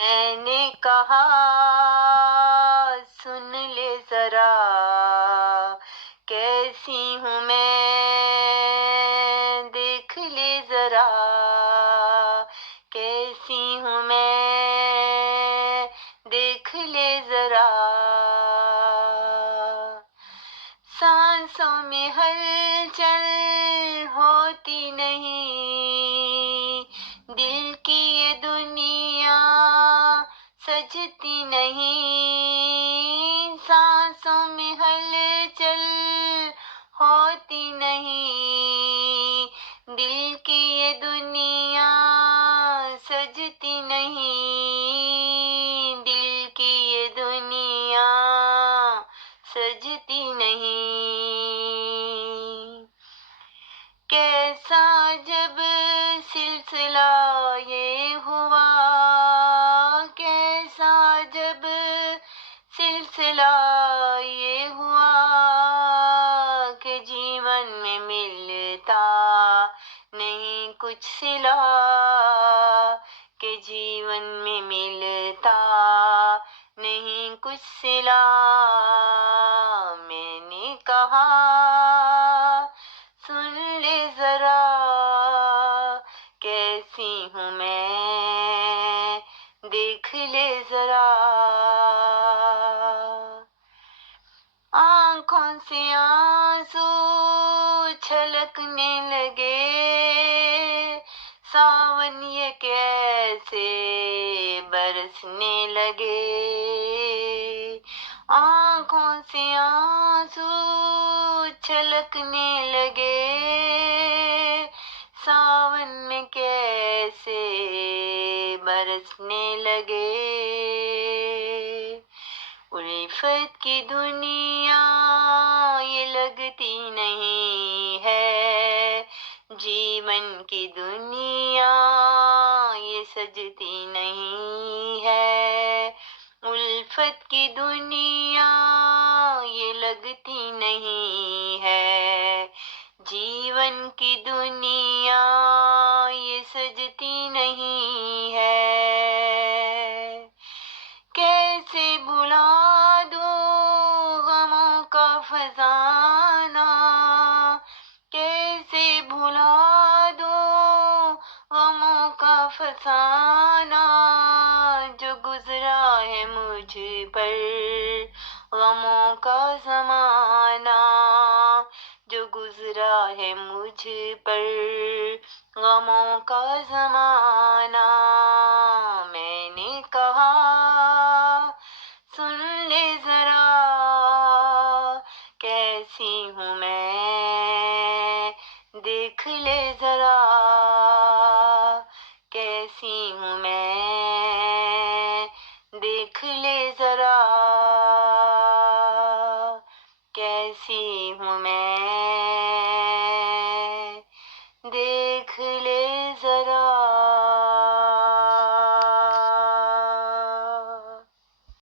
میں نے کہا سن لے ذرا کیسی ہوں میں، دیکھ لے ذرا کیسی ہوں میں، دیکھ لے ذرا۔ سانسوں میں ہلچل ہوتی نہیں، دل کی یہ دنیا سجتی نہیں، سانسوں میں ہلچل ہوتی نہیں، دل کی یہ دنیا سجتی نہیں، دل کی یہ دنیا سجتی نہیں۔ کیسا جب سلسلہ یہ ہوا، کیسا جب سلسلہ یہ ہوا کہ جیون میں ملتا نہیں کچھ صلہ، کہ جیون میں ملتا نہیں کچھ صلہ۔ میں نے کہا سن لے ذرا کیسی ہوں میں، دیکھ لے ذرا۔ آنکھوں سے آنسو چھلکنے لگے، ساون یہ کیسے برسنے لگے، آنکھوں سے آنسو چھلکنے لگے، ساون میں کیسے برسنے لگے۔ الفت کی دنیا یہ لگتی نہیں ہے، جیون کی دنیا یہ سجتی نہیں ہے، الفت کی دنیا یہ لگتی نہیں ہے، جیون کی دنیا یہ سجتی نہیں ہے۔ کیسے بھلا دوں غموں کا فسانہ، کیسے بھلا دوں غموں کا فسانہ، جو گزرا ہے مجھ پر غموں کا زمانہ، جو گزرا ہے مجھ پر غموں کا زمانہ۔ میں نے کہا سن لے ذرا کیسی ہوں میں، دیکھ لے ذرا کیسی ہوں میں، دیکھ لے ذرا کیسی ہوں۔